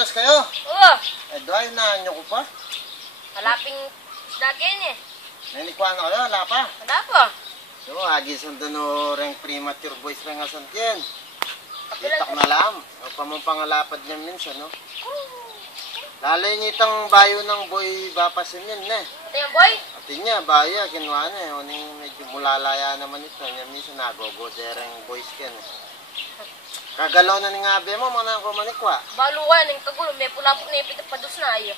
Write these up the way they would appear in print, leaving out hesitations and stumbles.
Mamatos kayo? Oo. Eh, doon, naanyo ko pa. Halaping isda kayo eh. Nanikwa na kayo, wala pa. Wala po. So, agis ang doon reng premature boys reng asan yan. Itak na lang. O pa mong pangalapad niyan minsan, no? Lalay niya itang bayo ng boy bapasin yan, ne? Ito yung boy? Atin niya, bayo, kinuha na eh. Uning medyo mulalaya naman ito. Yan minsan nagogo, dereng boys yan eh. Kagalaw na ni ngabe mo, mga nang kumanikwa. Balo ka, nang kagulo. May pula-pula na yung padus na ayo.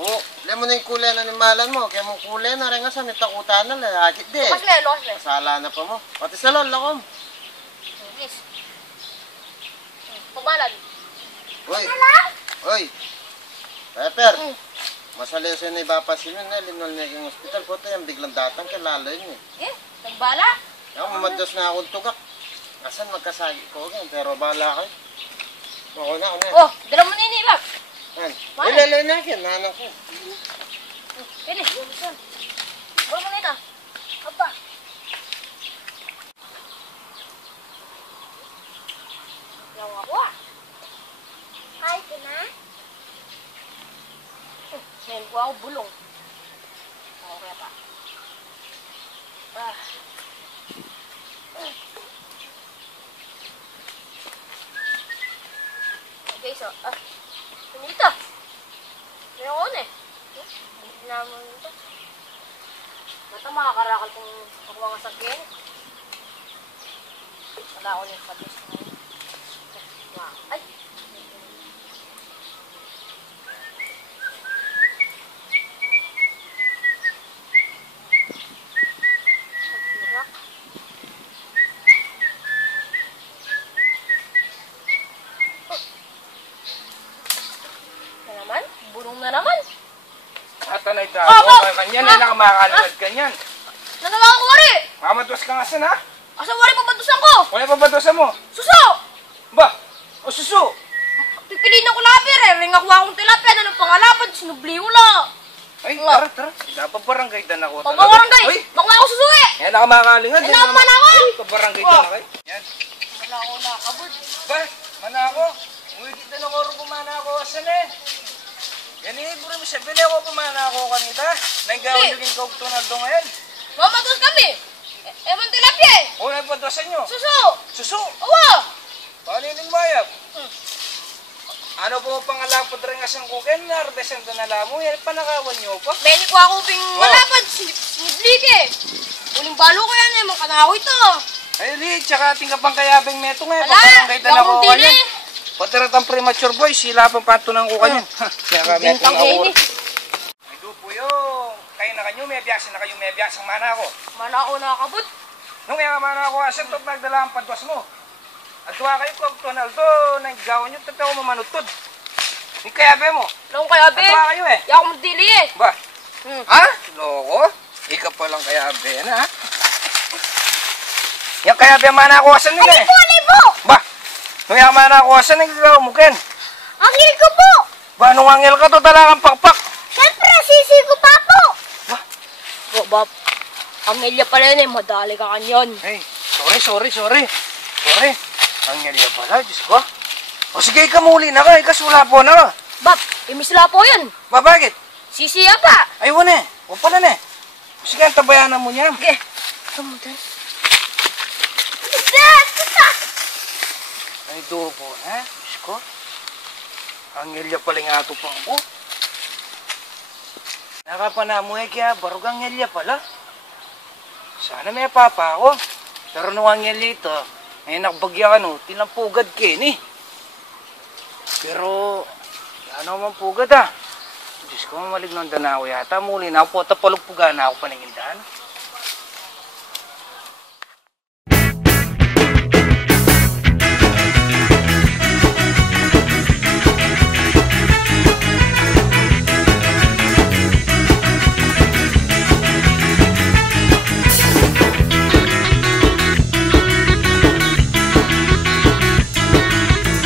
Oo, alam mo na yung kulay na nimalan mo. Kaya mong kulay na rin nga may takutan na lang. Agit di. Lukas na, lukas na. Masala na pa mo. Pati sa lolo ko. Please. Pumalan. Uy. Uy. Pepper. Masali sa na ibapasin yun eh. Linol na yung hospital. Puto yan, biglang datang kay lalo yun eh. Nagbala? Ako, mamados na akong tugak. Asan magkasagi ko yan. Pero bala kayo. Ako na, ako na. Oh, dala mo na yun, Ibak. Yan. Bakit? Ilalay na yan, nanang ko. Pwede. Bawa mo na ito. Aba. Yaw ako ah. Ay, ito na. Ngayon ko ako bulong. Ako kaya pa. Ah. Okay, so, dito. Meron ko na eh. Hindi naman ito. Mata makakarakal kung pakuha nga sa gin. Wala ko yung sabis na yun. Ay! Pagbirak. Na naman? Burong na naman. Atanay daw, kanyan na nakamakaliwad kanyan. Nanawa ko wari! Mamados ka nga san ha? Asa wari pabantusan ko? Wala pa badosan mo? Suso! Ba? O susu? Pipiliin ako lapir eh. Ring ako akong tilapia na ng pangalapan. Sinubli ko lang. Ay, tara. Dapat barangay dan ako. Pagbabarangay! Uy! Baka ako susuwi! Yan nakamakaliwad. Yan naman ako! Pabarangay dan ako. Yan. Wala ako nakabod. Ba? Manako? Uy, kita na koro pumana ako asan eh. Yan eh, bro, sabi na ako pumana ako kanita. Nanggawa nyo rin kaugto na doon ngayon. Mamatos kami! Ewan tilapia eh! O, nagpadosan nyo. Suso! Susu? Awa! Paano yung mayap? Ano po pangalapot rin asang kuken? Nardesan ka na lamo. Yan, panakawan nyo pa. Meni ko ako ping malapad. Sinibli ka eh. Uling balo ko yan eh. Makana ako ito. Ay, li, tsaka tingka pang kayabing meto nga. Wala! Pabarangay dan ako Bakong kanyan. dili! Patirat ang premature boy, sila pang patunang ko kanyan. Kaya kami Bintang akong hini. Ay, po yung kayo na kanyo, may biyasin na kayo, may biyasang mana ako. Mana ako nakabod. Nung kaya mana ako, asan to nagdala ang padwas mo? At tuwa kayo kung Tonaldo, naggawa nyo, tatawa mamanutod. Hindi kaya be mo. Lang kaya be. At tuwa kayo eh. Di ako magdili eh. Ba? Ha? Loko? Ika pa lang kaya be na ha? Yan kaya be mana ako, asan nila eh? Libo! Ba? Nung kaya mana ako, asan nagagawa mo ken? Angil ko po! Ba, nung angel ka to talagang pakpak. Siyempre, sisi ko pa po! Oh, Bob. Angilya pala yun eh. Madali ka kanyon. Hey, sorry. Ang ngalya pala, Diyos ko. O sige, kamuli na ka, ikas wala po na. Bob, imisla po yun. Ba, bakit? Sisi yan pa. Ay, wala eh. O pala na eh. O sige, ang tabayanan mo niya. Okay. Kamutan. Ay, dobo, ha? Diyos ko. Ang ngalya pala nga ito pa ako. Nakapanamu eh, kaya barug ang ngalya pala. Sana may papa ako. Pero nung ang ngalya ito, ay nakabagya ka no, tinampugad kin eh. Pero, ano man pugad ah. Diyos ko, malignan na ako yata. Muli na ako, tapalugpugan na ako paningindahan.